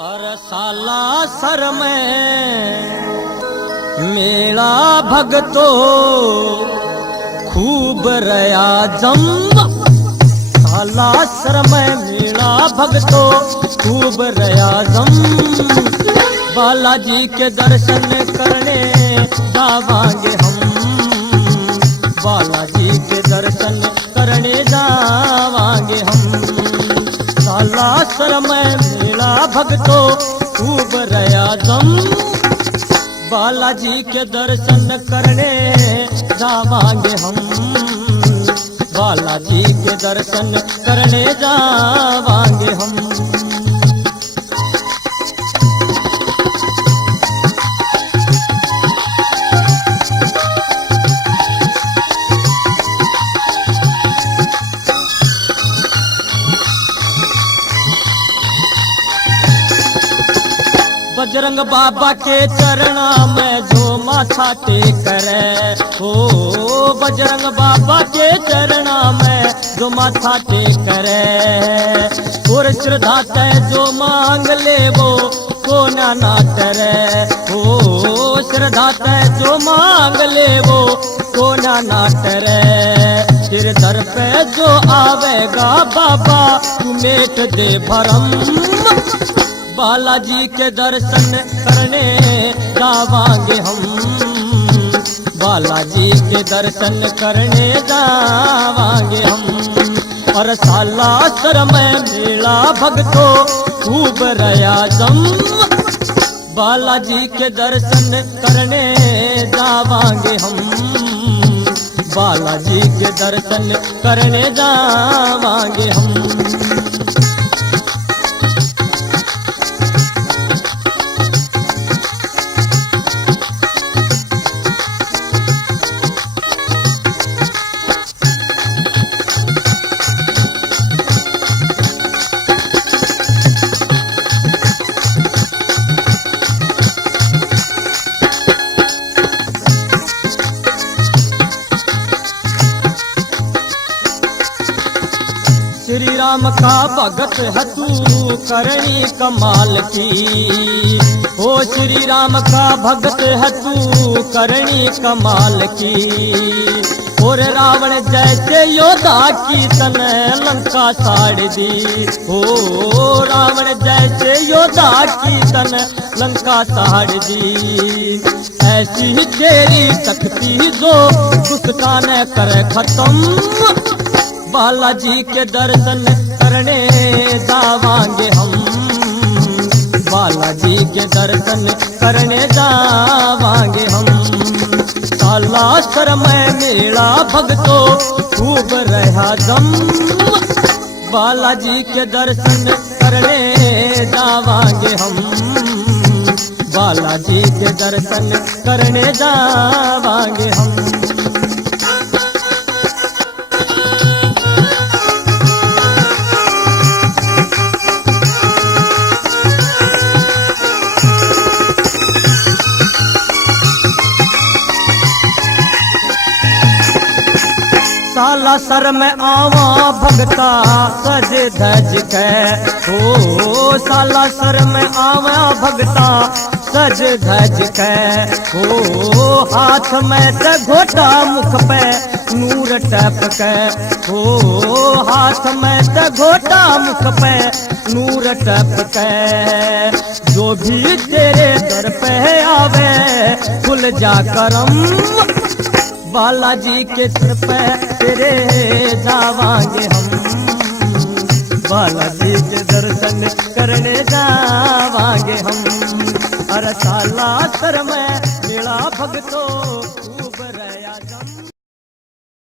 और साला सर में मेला भगतो खूब रया जम। साला सर में मेला भगतो खूब रया जम। बालाजी के दर्शन करने जावांगे हम। बालाजी के दर्शन करने जावांगे हम। साला सर में मेला भगतो खूब रया जम। बालाजी के दर्शन करने जावांगे हम। बालाजी के दर्शन करने जावांगे हम। बजरंग बाबा के चरणा में जो माथा टेक रे हो। बजरंग बाबा के चरणा में जो माथा टेक रे। और श्रद्धा तय जो मांग ले वो को ना टरे हो। श्रद्धा तय जो मांग ले वो को ना टरे। तेरे दर पे जो आवेगा बाबा तू मेट दे भरम। बालाजी के दर्शन करने जावांगे हम। बालाजी के दर्शन करने जावांगे हम। और साला सर में मेला भगतो खूब रया जम। बालाजी के दर्शन करने जावांगे हम। बालाजी के दर्शन करने जावांगे हम। श्री राम का भगत है तू करनी कमाल की। हो श्री राम का भगत है तू करनी कमाल की। और रावण जैसे योद्धा की तन लंका साड़ दी। हो रावण जैसे योद्धा की तन लंका साड़ दी। ऐसी ही तेरी शक्ति जो दुष्टा ने कर खत्म। बालाजी के दर्शन करने जावांगे हम। बालाजी के दर्शन करने जावांगे हम। साला सर में मेला भगतो खूब रहा जम। बालाजी के दर्शन करने जावांगे हम। बालाजी के दर्शन करने जावांगे हम। साला सर में आवा भगता सज धज के। हो साला सर में आवा भगता सज धज के। हो हाथ में ते घोटा मुख पे नूर टप के। हो हाथ में ते घोटा मुख पे नूर टप के। जो भी तेरे दर पे आवे खुल जा करम। बालाजी के सर पे तेरे जावांगे हम। बालाजी के दर्शन करने जावांगे हम। अरे साला सर में मेला भगतो